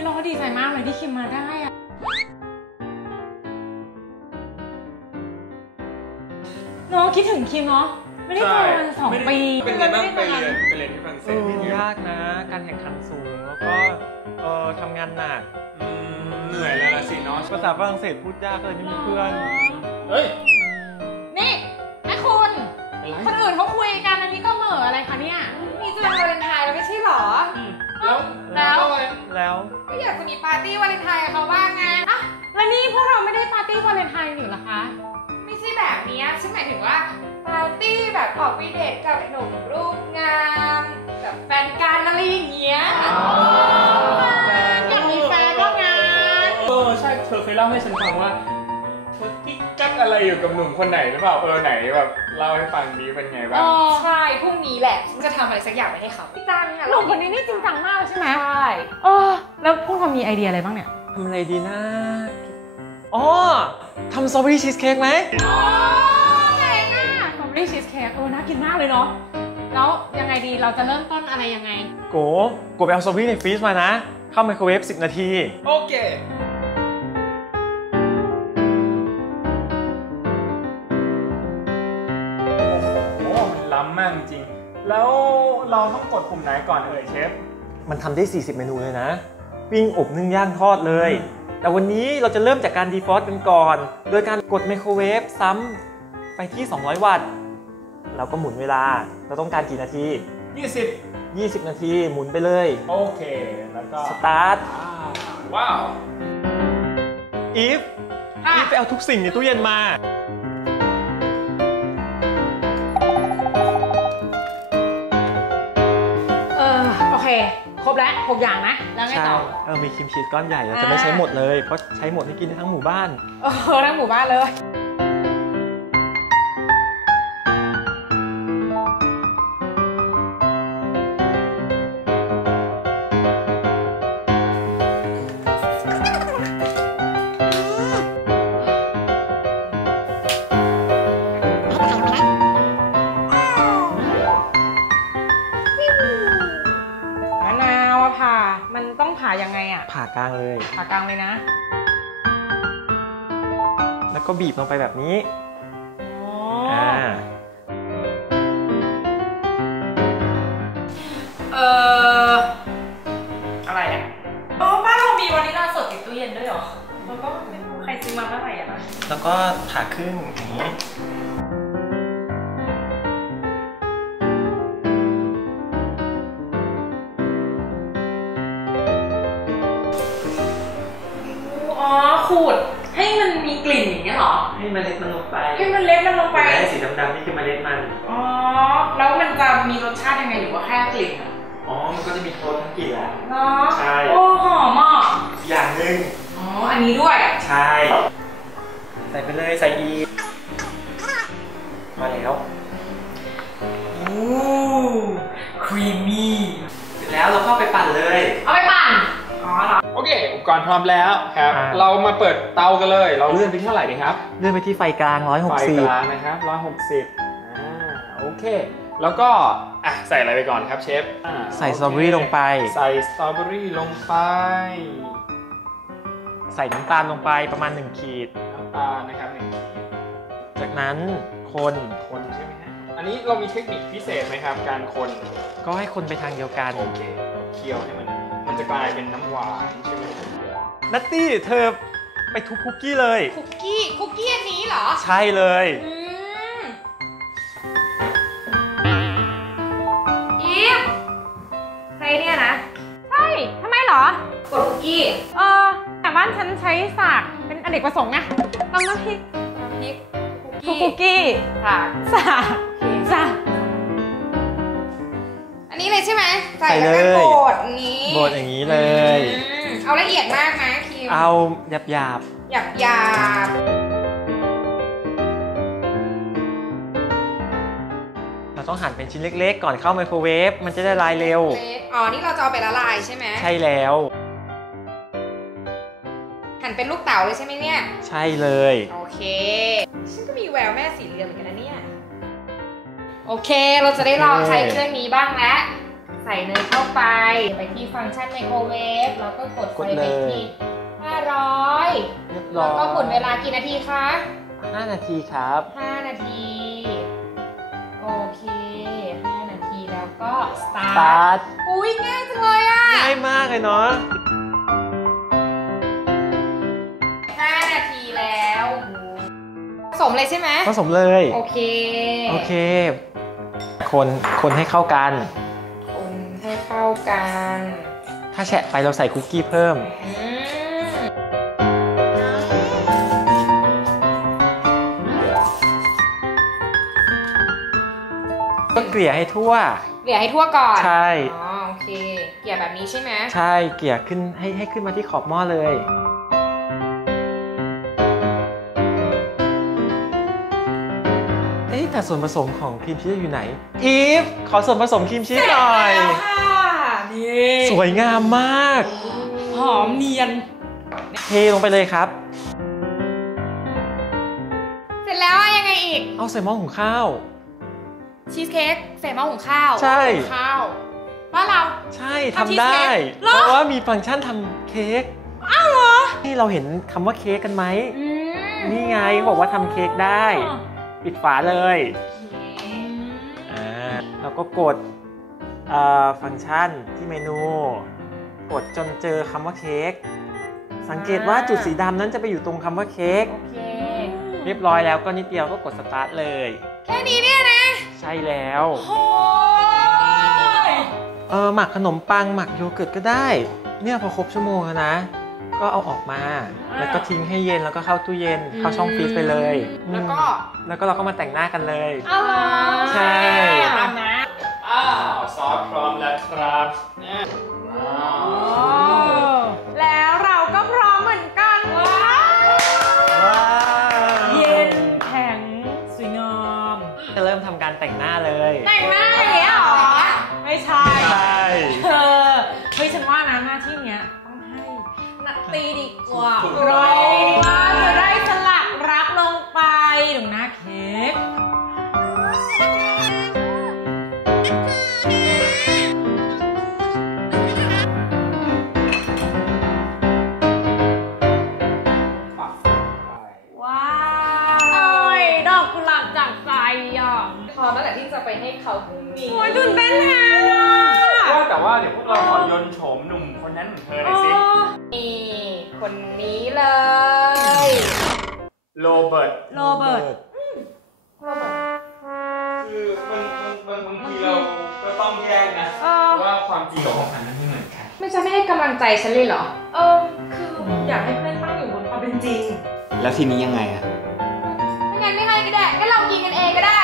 เราก็ดีใจมากเลยที่คิมมาได้อะน้องคิดถึงคิมเนาะไม่ได้เจอกัน2 ปีเป็นไงบ้างไปเรียนที่ฝรั่งเศสยากนะการแข่งขันสูงแล้วก็ทำงานหนักเหนื่อยแล้วสิเนาะภาษาฝรั่งเศสพูดยากเลยไม่มีเพื่อนเฮ้ยนี่แม่คุณคนอื่นเขาคุยกันอันนี้ก็เหม่ออะไรคะเนี่ยนี่จะวาเลนไทน์แล้วไม่ใช่หรอแล้วก็อยากจะมีปาร์ตี้วาเลนไทน์กับเขาบ้างไงอ่ะแล้วนี่พวกเราไม่ได้ปาร์ตี้วาเลนไทน์อยู่หรอคะไม่ใช่แบบนี้ฉันหมายถึงว่าปาร์ตี้แบบออกไปเดทกับหนุ่มรูปงามแบบแฟนกันอะไรอย่างเงี้ยอยากมีแฟนบ้างไงใช่เธอเคยเล่าให้ฉันฟังว่าเธอกิ๊กกักอะไรอยู่กับหนุ่มคนไหนหรือเปล่าไหนแบบเล่าให้ฟังนี้เป็นไงบ้างใช่พรุ่งนี้แหละฉันจะทำอะไรสักอย่างไปให้เขาจริงจังอะหนุ่มคนนี้นี่จริงจังมากใช่ไหมใช่แล้วพวกเรามีไอเดียอะไรบ้างเนี่ยทำอะไรดีนะทำสตรอเบอรี่ชีสเค้กไหมเจ๋งอะสตรอเบอรี่ชีสเค้กน่ากินมากเลยเนาะแล้วยังไงดีเราจะเริ่มต้นอะไรยังไงโกไปเอาสตรอเบอรี่ในฟรีซมานะเข้าไมโครเวฟ10 นาทีโอเคโอ้มันล้ำมากจริงแล้วเราต้องกดปุ่มไหนก่อนเชฟมันทำได้40 เมนูเลยนะปิ้งอบนึ่งย่างทอดเลยแต่วันนี้เราจะเริ่มจากการดีฟรอสต์กันก่อนโดยการกดไมโครเวฟซ้ำไปที่200 วัตต์เราก็หมุนเวลาเราต้องการกี่นาที20 นาทีหมุนไปเลยโอเคแล้วก็สตาร์ทว้าวอีฟไปเอาทุกสิ่งในตู้เย็นมาโอเคครบแล้ว6 อย่างนะแล้วไงต่อมีครีมชีสก้อนใหญ่เราจะไม่ใช้หมดเลยเพราะใช้หมดให้กินทั้งหมู่บ้านทั้งหมู่บ้านเลยมันต้องผ่ายังไงอ่ะผ่ากลางเลยนะแล้วก็บีบลงไปแบบนี้อะไรอ่ะบ้านเรามีวานิลลาสดติดตู้เย็นด้วยเหรอมันก็ไม่รู้ใครซื้อมาเมื่อไหร่อ่ะนะแล้วก็ผ่าครึ่งอย่างนี้ขูดให้มันมีกลิ่นอย่างเงี้ยหรอให้เมล็ดมันลงไปสีดำๆนี่คือเมล็ดมันแล้วมันจะมีรสชาติยังไงหรือว่าแค่กลิ่นมันก็จะมีโทนทั้งกลิ่นแหละเนาะใช่หอมอ่ะอย่างหนึ่งอันนี้ด้วยใช่ใส่ไปเลยใส่อีกมาแล้วครีมมี่เสร็จแล้วเราก็ไปปั่นเลยเอาไปปั่นโอเคอุปกรณ์พร้อมแล้วครับเรามาเปิดเตากันเลยเราเลื่อนไปที่เท่าไหร่ดีครับเลื่อนไปที่ไฟกลาง160 ไฟกลางนะครับ160โอเคแล้วก็ใส่อะไรไปก่อนครับเชฟใส่สตรอเบอรี่ลงไปใส่สตรอเบอรี่ลงไปใส่น้ำตาลลงไปประมาณ1 ขีดน้ำตาลนะครับ1 ขีดจากนั้นคนใช่ไหมฮะอันนี้เรามีเทคนิคพิเศษไหมครับการคนก็ให้คนไปทางเดียวกันโอเคเคี่ยวให้มันจะกลายเป็นน้ำหวานใช่ไหมนัตตี้เธอไปทุบคุกกี้เลยคุกกี้อันนี้เหรอใช่เลยอีฟใช่เนี่ยนะใช่ทำไมเหรอกดคุกกี้แต่บ้านฉันใช้สากเป็นอเนกประสงค์ไงต้องน้ำพริกคุกกี้สากอันนี้เลยใช่ไหมใส่แล้วก็บดอย่างนี้เลยเอาละเอียดมากนะคิมเอาหยาบเราต้องหั่นเป็นชิ้นเล็กๆก่อนเข้าไมโครเวฟมันจะได้ละลายเร็วนี่เราจะเอาไปละลายใช่ไหมใช่แล้วหั่นเป็นลูกเต๋าเลยใช่ไหมเนี่ยใช่เลยโอเคฉันก็มีแววแม่สีเรือนเหมือนกันนะเนี่ยโอเคเราจะได้ลองใช้เครื่องนี้บ้างแล้วใส่เนยเข้าไปที่ฟังก์ชันไมโครเวฟแล้วก็กดไฟไปที่500 เรียบร้อยแล้วก็หมุนเวลากี่นาทีคะ 5 นาทีครับ 5 นาทีโอเค5 นาทีแล้วก็สตาตาร์ร์ททอุ้ยง่ายจังเลยอ่ะง่ายมากเลยเนาะ 5 นาทีแล้วผสมเลยใช่ไหมผสมเลยโอเคคนให้เข้ากันคนให้เข้ากันถ้าแฉะไปเราใส่คุกกี้เพิ่มก็เกลี่ยให้ทั่วก่อนใช่อ๋อโอเคเกลี่ยแบบนี้ใช่ไหมใช่เกลี่ยขึ้นให้ขึ้นมาที่ขอบหม้อเลยแต่ส่วนผสมของครีมชีสอยู่ไหนอีฟขอส่วนผสมครีมชีสหน่อยนี่สวยงามมากหอมเนียนเทลงไปเลยครับเสร็จแล้วยังไงอีกเอาใส่หม้อหุงข้าวชีสเค้กใส่หม้อหุงข้าวใช่ข้าวว่าเราใช่ทำได้เพราะว่ามีฟังก์ชันทำเค้กอ้าวเหรอที่เราเห็นคำว่าเค้กกันไหมนี่ไงบอกว่าทำเค้กได้ปิดฝาเลยแล้วก็กดฟังก์ชันที่เมนูกดจนเจอคำว่าเค้กสังเกตว่าจุดสีดำนั้นจะไปอยู่ตรงคำว่าเค้กเรียบร้อยแล้วก็นิดเดียวก็กดสตาร์ทเลยแค่นี้เนี่ยนะใช่แล้วหมักขนมปังหมักโยเกิร์ตก็ได้เนี่ยพอครบชั่วโมงแล้วนะก็เอาออกมาแล้วก็ทิ้งให้เย็นแล้วก็เข้าตู้เย็นเข้าช่องฟรีซไปเลยแล้วก็เราก็มาแต่งหน้ากันเลยใช่ตามนะซอสพร้อมแล้วครับแล้วเราก็พร้อมเหมือนกันว้าวเย็นแข็งสวยงามจะเริ่มทำการแต่งหน้าเลยแต่งหน้าอย่างเงี้ยหรอไม่ใช่เฮ้ยฉันว่านะหน้าที่เนี้ยต้องให้นักตีดีกว่าว่าจะได้สลักรักลงไปตรงหน้าเค้กพร้อมแล้วแหละที่จะไปให้เขาพรุ่งนี้โอ้ยตื่นเต้นแทนแต่ว่าเดี๋ยวพวกเราขอยนโฉมหนุ่มคนนั้นของเธอหน่อยสินี่คนนี้เลยโรเบิร์ตคือบางทีเราก็ต้องแยกนะว่าความจริงกับความฝันนั้นไม่เหมือนกันไม่จะไม่ให้กำลังใจฉันเลยเหรอคืออยากให้เพื่อนตั้งอยู่บนความเป็นจริงแล้วทีนี้ยังไงอะไม่งั้นไม่ให้ก็ได้ก็เรากินกันเองก็ได้